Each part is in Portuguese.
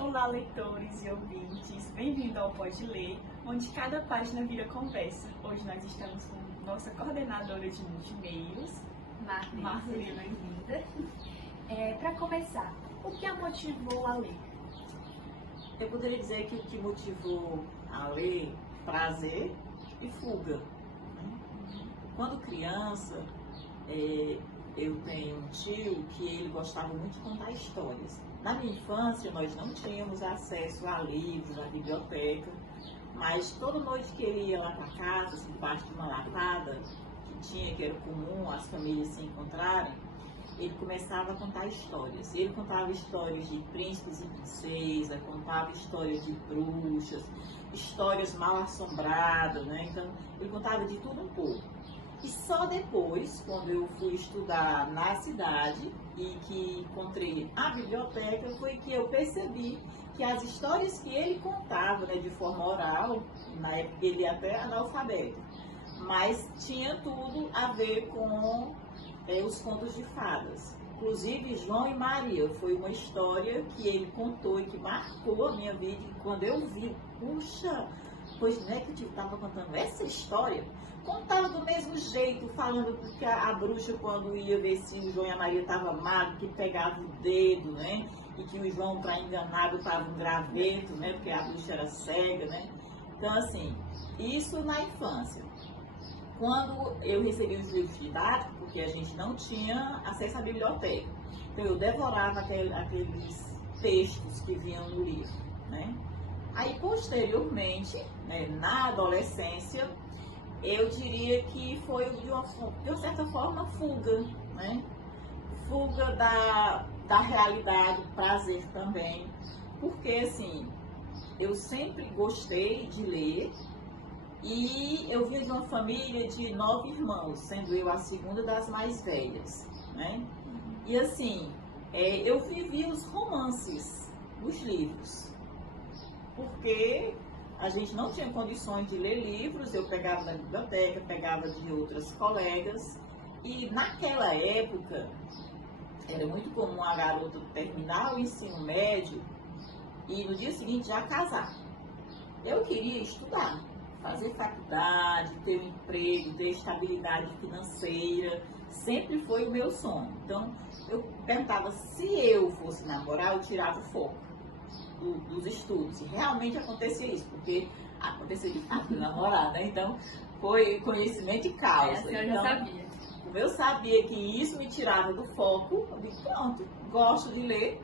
Olá, leitores e ouvintes, bem-vindo ao Pode Ler, onde cada página vira conversa. Hoje nós estamos com nossa coordenadora de multimeios, Marlene, bem-vinda. Para começar, o que a motivou a ler? Eu poderia dizer que o que motivou a ler, prazer e fuga. Quando criança, eu tenho um tio que ele gostava muito de contar histórias. Na minha infância, nós não tínhamos acesso a livros, à biblioteca, mas toda noite que ele ia lá para casa, assim, debaixo de uma latada, que era comum as famílias se encontrarem, ele começava a contar histórias. Ele contava histórias de príncipes e princesas, contava histórias de bruxas, histórias mal assombradas, né? Então, ele contava de tudo um pouco. E só depois, quando eu fui estudar na cidade e que encontrei a biblioteca, foi que eu percebi que as histórias que ele contava, né, de forma oral, na época ele até analfabeto, mas tinha tudo a ver com os contos de fadas. Inclusive, João e Maria foi uma história que ele contou e que marcou a minha vida. E quando eu vi, puxa, pois não é que eu estava contando essa história? Contava do mesmo jeito, falando que a bruxa, quando ia ver se o João e a Maria estavam magros, que pegava o dedo, né? E que o João, para enganar, botava um graveto, né? Porque a bruxa era cega, né? Então, assim, isso na infância. Quando eu recebi os livros didáticos, porque a gente não tinha acesso à biblioteca, então eu devorava aqueles textos que vinham no livro, né? Aí, posteriormente, né, na adolescência, eu diria que foi de uma certa forma fuga, né? Fuga da realidade, prazer também, porque assim, eu sempre gostei de ler e eu vim de uma família de 9 irmãos, sendo eu a segunda das mais velhas, né? E assim, eu vivi os romances, os livros, porque a gente não tinha condições de ler livros, eu pegava da biblioteca, pegava de outras colegas, e naquela época era muito comum a garota terminar o ensino médio e no dia seguinte já casar. Eu queria estudar, fazer faculdade, ter um emprego, ter estabilidade financeira, sempre foi o meu sonho. Então eu perguntava, se eu fosse namorar, eu tirava o foco dos estudos, e realmente acontecia isso, porque aconteceu de fato namorar, né? Então foi conhecimento e causa. A senhora então, já sabia. Como eu sabia que isso me tirava do foco, eu disse, pronto, gosto de ler,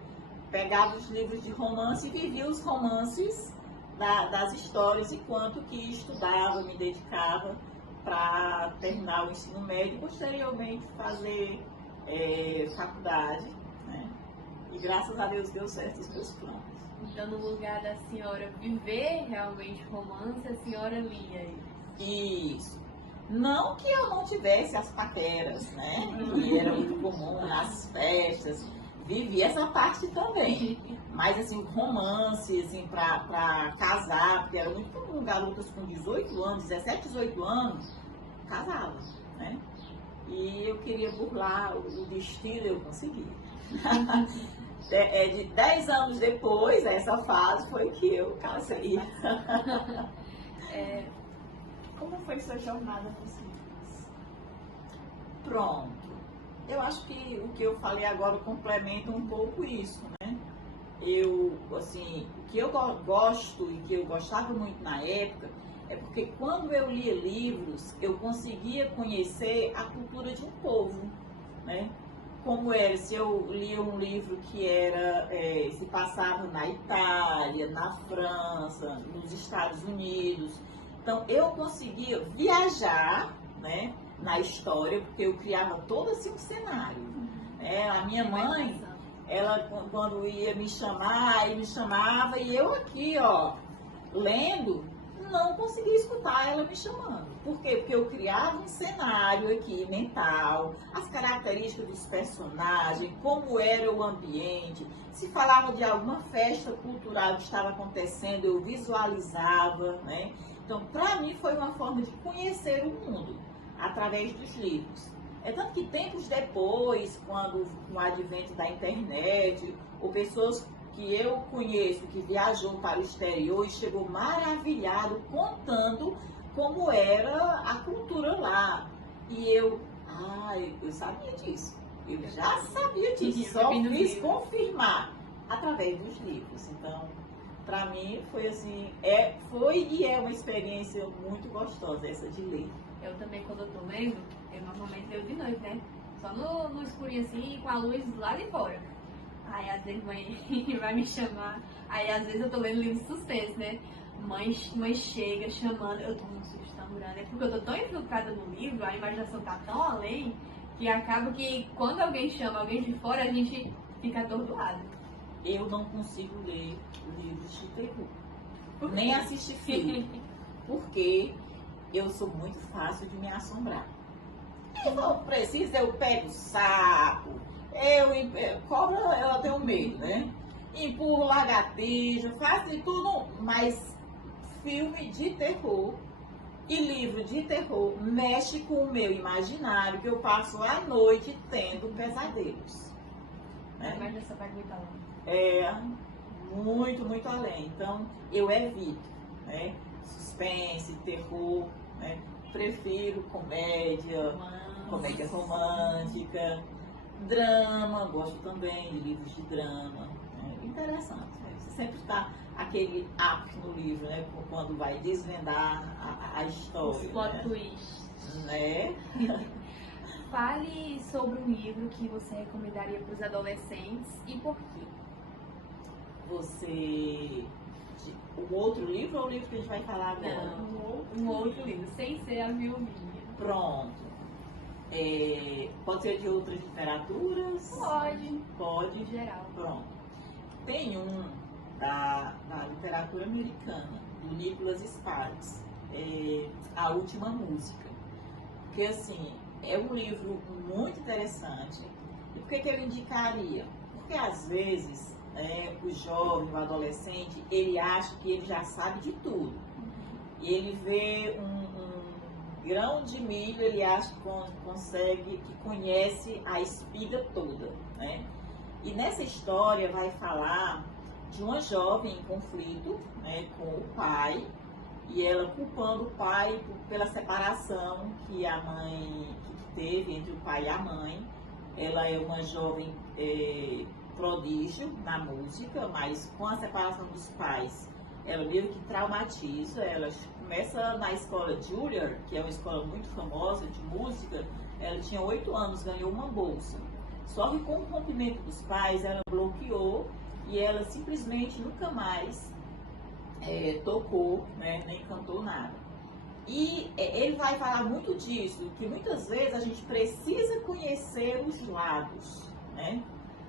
pegava os livros de romance e vivia os romances das histórias, enquanto que estudava, me dedicava para terminar o ensino médio e posteriormente fazer faculdade, né? E graças a Deus deu certo os meus planos. Então, no lugar da senhora viver realmente romance, a senhora lia ele. Isso. Não que eu não tivesse as paqueras, né? Que era muito comum nas festas. Vivi essa parte também. Mas, assim, romance, assim, pra casar, porque era muito comum garotas com 18 anos, 17, 18 anos, casavam, né? E eu queria burlar o destino, eu consegui. De 10 anos depois, essa fase, foi que eu casei. Como foi sua jornada com os livros? Pronto. Eu acho que o que eu falei agora complementa um pouco isso, né? Eu, assim, o que eu gosto e que eu gostava muito na época é porque quando eu lia livros, eu conseguia conhecer a cultura de um povo, né? Como era, se eu lia um livro que era, se passava na Itália, na França, nos Estados Unidos, então eu conseguia viajar, né, na história, porque eu criava todo assim um cenário. A minha mãe, ela quando ia me chamar, aí me chamava e eu aqui, ó, lendo, não conseguia escutar ela me chamando. Por quê? Porque eu criava um cenário aqui mental, as características dos personagens, como era o ambiente, se falava de alguma festa cultural que estava acontecendo, eu visualizava, né? Então, para mim foi uma forma de conhecer o mundo através dos livros. É tanto que tempos depois, quando com o advento da internet, ou pessoas que eu conheço, que viajou para o exterior e chegou maravilhado contando como era a cultura lá. E eu sabia disso. Eu já sabia disso, só fiz confirmar através dos livros. Então, para mim foi assim, foi e é uma experiência muito gostosa essa de ler. Eu também, quando eu tô lendo, eu normalmente leio de noite, né? Só no escurinho assim, com a luz lá de fora. Aí às vezes mãe vai me chamar. Aí às vezes eu tô lendo livro de suspense, né? Mãe chega chamando, eu tô num susto tão grande. É porque eu tô tão infiltrada no livro, a imaginação tá tão além, que acaba que quando alguém chama alguém de fora, a gente fica atordoado. Eu não consigo ler livros de terror, nem assistir filme, porque eu sou muito fácil de me assombrar. Eu não preciso, eu pego sapo, cobra eu tenho medo, né? Empurro lagartixa, faço de tudo, mas filme de terror e livro de terror mexe com o meu imaginário, que eu passo a noite tendo pesadelos. Né? Mas essa vai muito além. Muito, muito além. Então, eu evito, né? Suspense, terror, né? Prefiro comédia romântica, drama, gosto também de livros de drama. Interessante, né? Você sempre está aquele ápice no livro, né? Quando vai desvendar a história. Os plot twists. Né? Fale sobre um livro que você recomendaria para os adolescentes e por quê? O outro livro ou o livro que a gente vai falar agora? Não, um outro livro, sem ser a Vilvinha. Pronto. Pode ser de outras literaturas? Pode. Em geral. Pronto. Tem um da literatura americana, do Nicholas Sparks, A Última Música. Porque, assim, é um livro muito interessante. E por que eu indicaria? Porque, às vezes, o jovem, o adolescente, ele acha que ele já sabe de tudo. E ele vê um grão de milho, ele acha que conhece a espiga toda, né? E nessa história vai falar de uma jovem em conflito, né, com o pai, e ela culpando o pai pela separação que a mãe teve entre o pai e a mãe. Ela é uma jovem prodígio na música, mas com a separação dos pais, ela meio que traumatiza. Ela começa na escola Juilliard, que é uma escola muito famosa de música. Ela tinha 8 anos, ganhou uma bolsa. Só que com o rompimento dos pais, ela bloqueou e ela simplesmente nunca mais tocou, né, nem cantou nada. E ele vai falar muito disso, que muitas vezes a gente precisa conhecer os lados, né?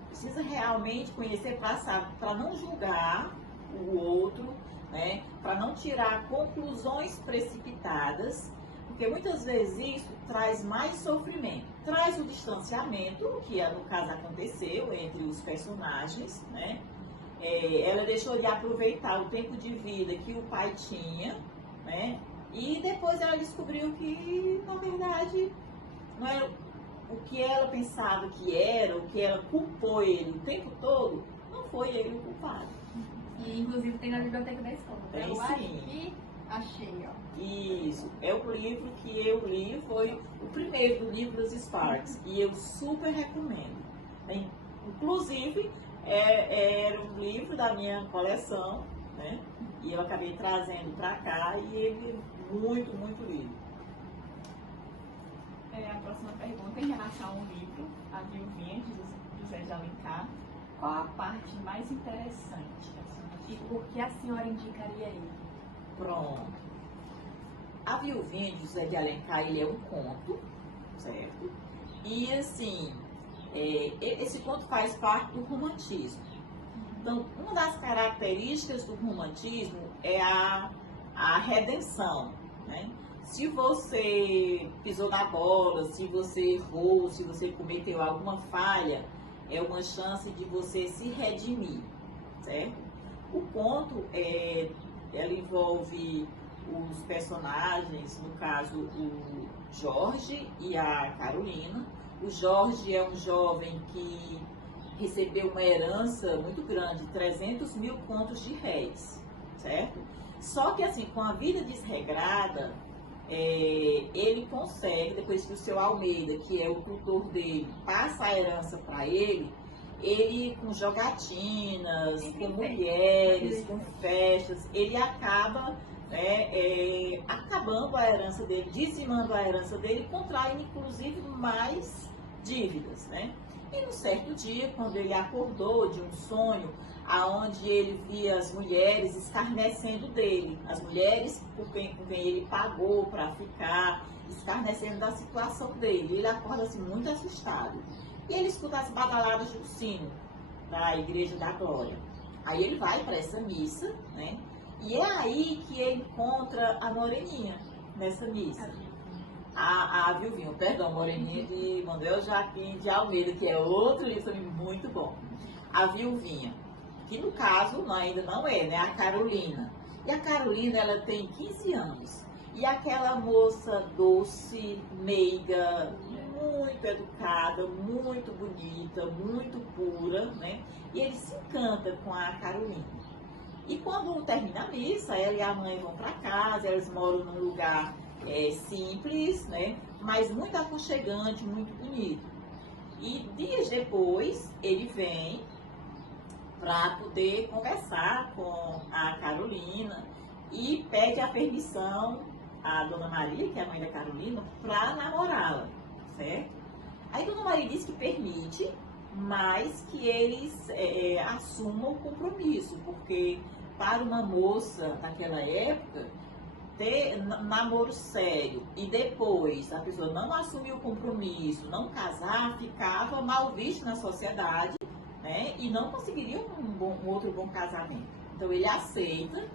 Precisa realmente conhecer, para não julgar o outro, né? Para não tirar conclusões precipitadas, porque muitas vezes isso traz mais sofrimento. Traz o distanciamento, que no caso aconteceu entre os personagens, né? Ela deixou de aproveitar o tempo de vida que o pai tinha, né? E depois ela descobriu que, na verdade, não era o que ela pensava que era, o que ela culpou ele o tempo todo, não foi ele o culpado. E inclusive tem na biblioteca da escola. Tem eu sim. aqui achei, ó. Isso, é o livro que eu li, foi o primeiro do Nicholas Sparks, e eu super recomendo. Inclusive, era um livro da minha coleção, né? E eu acabei trazendo para cá, e ele é muito, muito lindo. A próxima pergunta é em relação ao livro, A Viuvinha, de José de Alencar. Qual a parte mais interessante? E por que a senhora indicaria ele? Pronto. A Viuvinha de José de Alencar, ele é um conto, certo? E assim, esse conto faz parte do romantismo. Então, uma das características do romantismo é a redenção, né? Se você pisou na bola, se você errou, se você cometeu alguma falha, é uma chance de você se redimir, certo? O conto, ela envolve os personagens, no caso o Jorge e a Carolina. O Jorge é um jovem que recebeu uma herança muito grande, 300 mil contos de réis, certo? Só que assim, com a vida desregrada, ele consegue, depois que o seu Almeida, que é o tutor dele, passa a herança para ele com jogatinas, com mulheres, com festas, ele acaba acabando a herança dele, dizimando a herança dele, contraindo inclusive mais dívidas, né? E num certo dia, quando ele acordou de um sonho, aonde ele via as mulheres escarnecendo dele, as mulheres com quem ele pagou para ficar, escarnecendo da situação dele. Ele acorda assim muito assustado. E ele escuta as badaladas do sino da Igreja da Glória. Aí ele vai para essa missa, né? E é aí que ele encontra a Moreninha, nessa missa. A Viuvinha, perdão, Moreninha de Manuel Joaquim de Almeida, que é outro livro também muito bom. A Viuvinha, que no caso ainda não é, né? A Carolina. E a Carolina, ela tem 15 anos. E aquela moça doce, meiga, muito educada, muito bonita, muito pura, né? E ele se encanta com a Carolina. E quando termina a missa, ela e a mãe vão para casa, elas moram num lugar simples, né? Mas muito aconchegante, muito bonito. E dias depois, ele vem para poder conversar com a Carolina e pede a permissão à Dona Maria, que é a mãe da Carolina, para namorá-la, certo? Aí Dona Maria diz que permite, mas que eles assumam o compromisso, porque para uma moça naquela época, ter namoro sério e depois a pessoa não assumir o compromisso, não casar, ficava mal visto na sociedade, né? E não conseguiria um outro bom casamento. Então ele aceita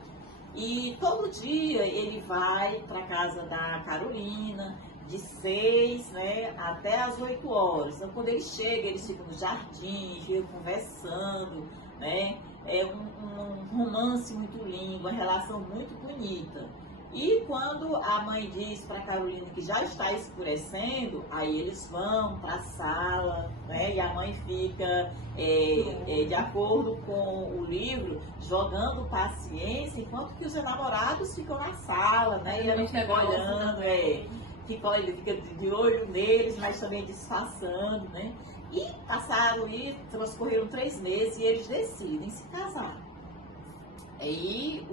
e todo dia ele vai para a casa da Carolina, de 6, né, até as 8 horas. Então quando ele chega, eles ficam no jardim, ficam conversando, né? É um romance muito lindo, uma relação muito bonita. E quando a mãe diz para a Carolina que já está escurecendo, aí eles vão para a sala, né? E a mãe fica, de acordo com o livro, jogando paciência, enquanto que os namorados ficam na sala, né? E ela fica olhando, fica de olho neles, mas também disfarçando, né? E transcorreram 3 meses e eles decidem se casar. Aí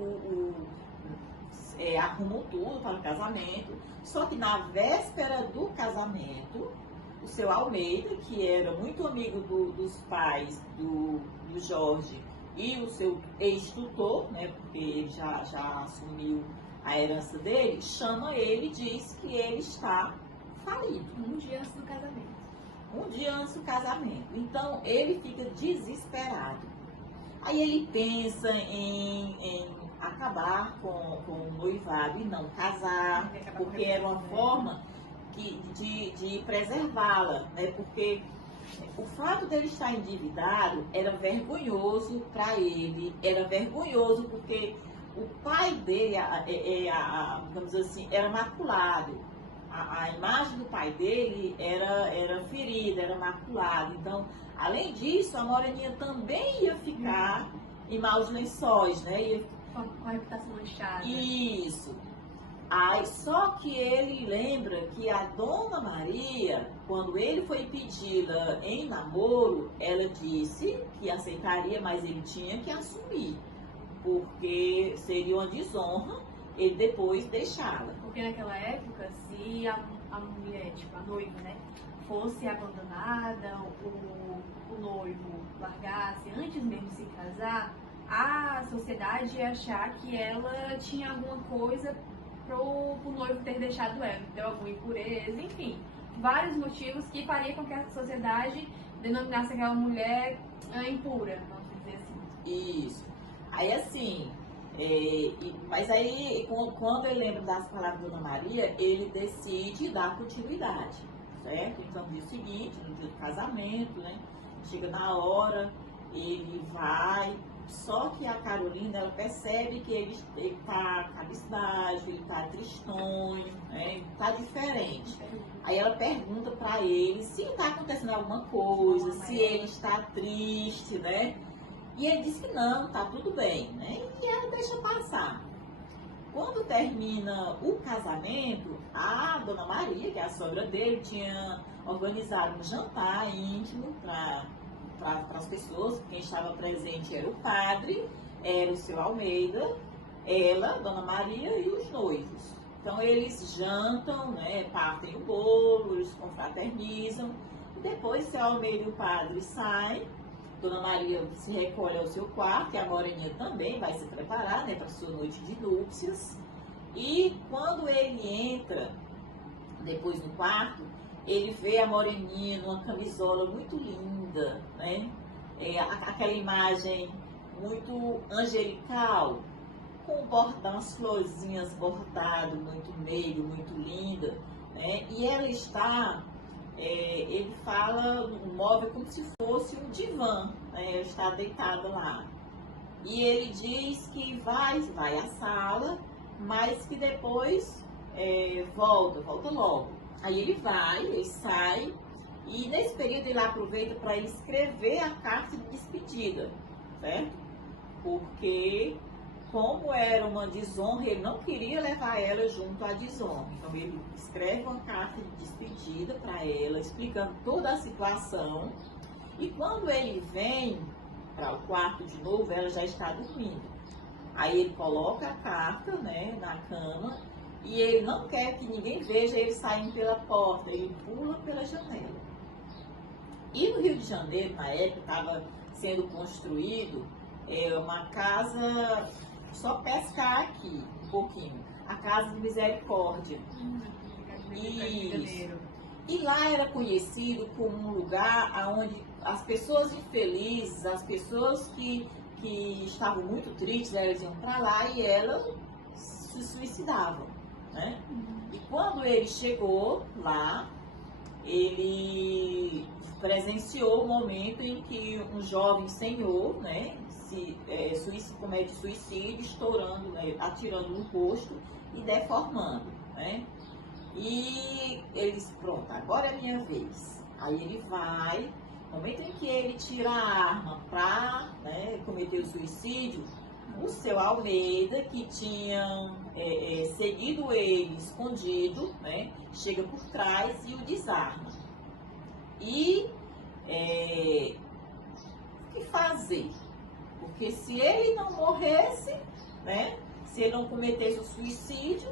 arrumam tudo para o casamento, só que na véspera do casamento, o seu Almeida, que era muito amigo dos pais do Jorge e o seu ex-tutor, né, porque ele já assumiu a herança dele, chama ele e diz que ele está falido. Um dia antes do casamento. Um dia antes do casamento. Então ele fica desesperado. Aí ele pensa em acabar com o noivado e não casar, porque era uma forma de preservá-la, né? Porque o fato dele estar endividado era vergonhoso para ele, era vergonhoso porque o pai dele, vamos dizer assim, era maculado. A imagem do pai dele era ferida, era maculada. Então, além disso, a Moreninha também ia ficar em maus lençóis, né? Com a reputação manchada. Isso. Aí, só que ele lembra que a Dona Maria, quando ele foi pedi-la em namoro, ela disse que aceitaria, mas ele tinha que assumir, porque seria uma desonra ele depois deixá-la. Porque naquela época, se a mulher, tipo a noiva, né, fosse abandonada, o noivo largasse antes mesmo de se casar, a sociedade ia achar que ela tinha alguma coisa pro noivo ter deixado ela, então alguma impureza, enfim, vários motivos que fariam com que a sociedade denominasse aquela mulher impura, vamos dizer assim. Isso. Aí assim, mas aí quando ele lembra das palavras da Dona Maria, ele decide dar continuidade, certo? Então no dia seguinte, no dia do casamento, né, chega na hora, ele vai Só que a Carolina, ela percebe que ele está cabisbaixo, ele está tristonho, né? Está diferente. Aí ela pergunta para ele se está acontecendo alguma coisa, se ele está triste, né? E ele diz que não, tá tudo bem, né? E ela deixa passar. Quando termina o casamento, a Dona Maria, que é a sogra dele, tinha organizado um jantar íntimo para as pessoas. Quem estava presente era o padre, era o seu Almeida, ela, Dona Maria e os noivos. Então eles jantam, né, partem o bolo, eles confraternizam, e depois seu Almeida e o padre saem. Dona Maria se recolhe ao seu quarto, e a Moreninha também vai se preparar, né, para sua noite de núpcias. E quando ele entra depois no quarto, ele vê a Moreninha numa camisola muito linda, né? Aquela imagem muito angelical, com umas florzinhas bordado, muito meio, muito linda, né? E ela está, ele fala no móvel como se fosse um divã, né? Ela está deitada lá. E ele diz que vai à sala, mas que depois volta logo. Aí ele sai, e nesse período ele aproveita para escrever a carta de despedida, certo? Porque, como era uma desonra, ele não queria levar ela junto à desonra. Então ele escreve uma carta de despedida para ela, explicando toda a situação. E quando ele vem para o quarto de novo, ela já está dormindo. Aí ele coloca a carta, né, na cama, e ele não quer que ninguém veja ele saindo pela porta, ele pula pela janela. E no Rio de Janeiro, na época, estava sendo construído uma casa, só pescar aqui um pouquinho, a Casa de Misericórdia. Isso. E lá era conhecido como um lugar onde as pessoas infelizes, as pessoas que estavam muito tristes, elas iam para lá e elas se suicidavam, né? E quando ele chegou lá, ele presenciou o momento em que um jovem senhor, né, comete suicídio, estourando, né, atirando no rosto e deformando, né? E ele disse, pronto, agora é a minha vez. Aí ele vai, no momento em que ele tira a arma para, né, cometer o suicídio, o seu Almeida, que tinha seguido ele escondido, né, chega por trás e o desarma. E o que fazer? Porque se ele não morresse, né, se ele não cometesse o suicídio,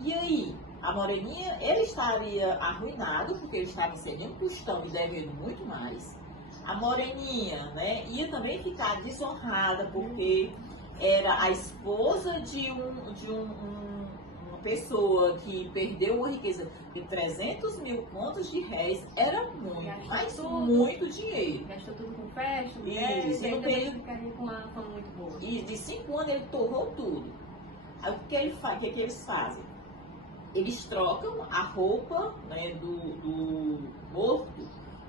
e aí? A Moreninha, ele estaria arruinado, porque ele estava cedendo custão e devendo muito mais. A Moreninha, né, ia também ficar desonrada, porque era a esposa de uma pessoa que perdeu uma riqueza de 300 mil contos de réis, era muito, mas muito dinheiro. Gastou tudo com festa, isso, e ainda ficaria com uma fama muito boa. E de 5 anos ele torrou tudo. Aí o que eles fazem? Eles trocam a roupa, né, do morto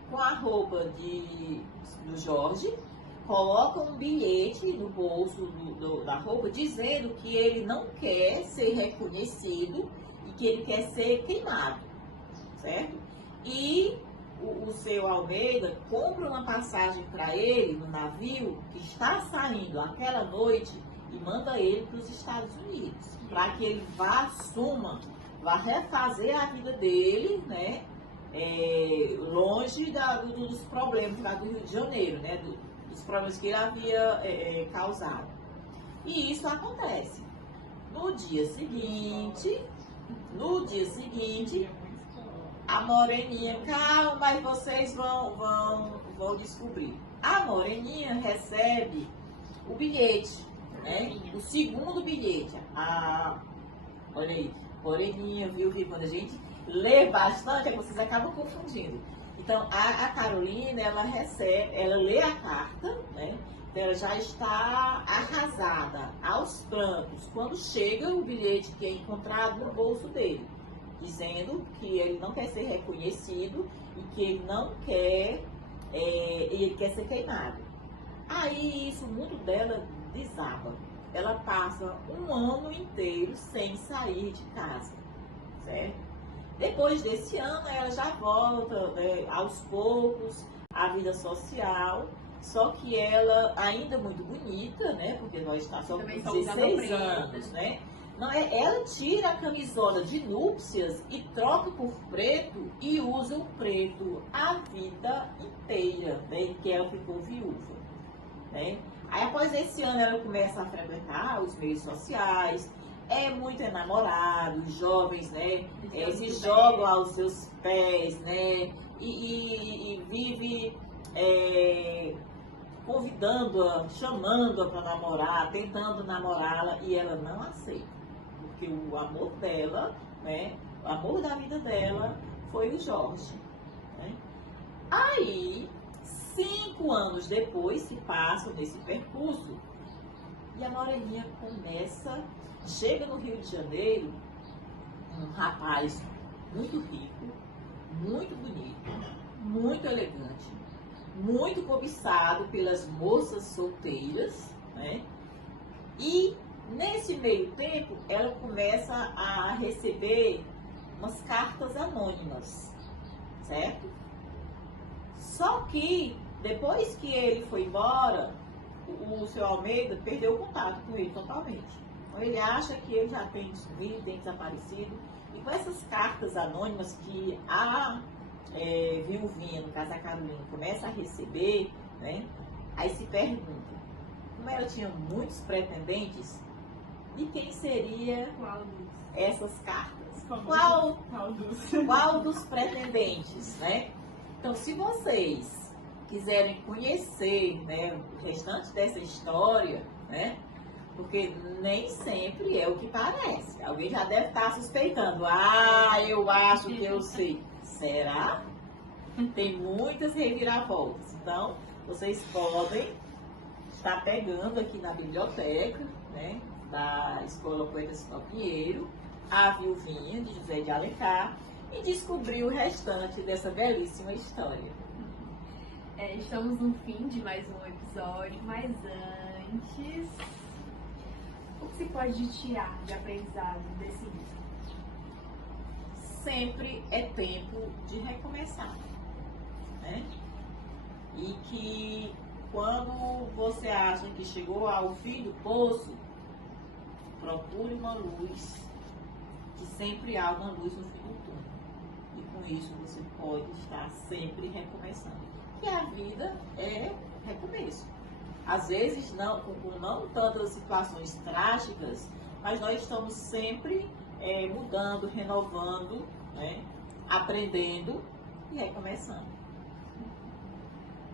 com a roupa do Jorge, colocam um bilhete no bolso da roupa dizendo que ele não quer ser reconhecido e que ele quer ser queimado, certo? E o seu Almeida compra uma passagem para ele no navio que está saindo aquela noite e manda ele para os Estados Unidos, para que ele vá refazer a vida dele, né, longe dos problemas lá do Rio de Janeiro, né, dos problemas que ele havia causado. E isso acontece. No dia seguinte, a Moreninha, calma, mas vocês vão descobrir. A Moreninha recebe o bilhete, né, o segundo bilhete. Olha aí. Moreninha, viu? Quando a gente lê bastante, vocês acabam confundindo. Então, a Carolina, ela lê a carta, né? Ela já está arrasada, aos prantos, quando chega o bilhete que é encontrado no bolso dele, dizendo que ele não quer ser reconhecido e que ele não quer, ele quer ser queimado. Aí isso, o mundo dela desaba. Ela passa um ano inteiro sem sair de casa, certo? Depois desse ano, ela já volta, né, aos poucos à vida social, só que ela ainda muito bonita, né? Porque nós estamos só com Também só 16 usava anos, né? Não, ela tira a camisola de núpcias e troca por preto e usa o preto a vida inteira, né? Que ela ficou viúva, né? Aí após esse ano ela começa a frequentar os meios sociais, é muito enamorado, os jovens, né? Se jogam aos seus pés, né? E vive convidando-a, chamando-a para namorar, tentando namorá-la, e ela não aceita. Porque o amor dela, né, o amor da vida dela foi o Jorge. Né? Aí, 5 anos depois se passam nesse percurso, e a Moreninha chega no Rio de Janeiro, um rapaz muito rico, muito bonito, muito elegante, muito cobiçado pelas moças solteiras, né? E nesse meio tempo, ela começa a receber umas cartas anônimas, certo? Só que, depois que ele foi embora, o seu Almeida perdeu o contato com ele totalmente. Então, ele acha que ele já tem sumido, tem desaparecido. E com essas cartas anônimas que a viuvinha, no caso a Carolina, começa a receber, né? Aí se pergunta, como ela tinha muitos pretendentes, de quem seria essas cartas? Qual dos pretendentes, né? Então, se vocês quiserem conhecer, né, o restante dessa história, né? Porque nem sempre é o que parece. Alguém já deve estar suspeitando. Ah, eu acho que eu sei. Será? Tem muitas reviravoltas. Então, vocês podem estar pegando aqui na biblioteca, né, da Escola Poeta Sinal Pinheiro, A Viuvinha, de José de Alencar, e descobrir o restante dessa belíssima história. Estamos no fim de mais um episódio, mas antes, o que se pode tirar de aprendizado desse livro? Sempre é tempo de recomeçar, né? E que quando você acha que chegou ao fim do poço, procure uma luz, que sempre há uma luz no fim do túnel. E com isso você pode estar sempre recomeçando. Que a vida é recomeço. Às vezes, não tantas situações trágicas, mas nós estamos sempre mudando, renovando, né? Aprendendo e recomeçando.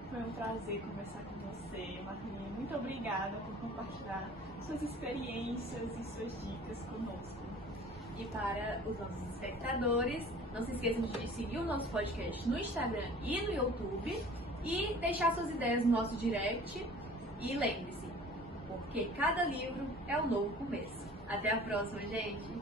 Foi um prazer conversar com você, Marlinha. Muito obrigada por compartilhar suas experiências e suas dicas conosco. E para os nossos espectadores, não se esqueçam de seguir o nosso podcast no Instagram e no YouTube e deixar suas ideias no nosso direct. E lembre-se, porque cada livro é um novo começo. Até a próxima, gente!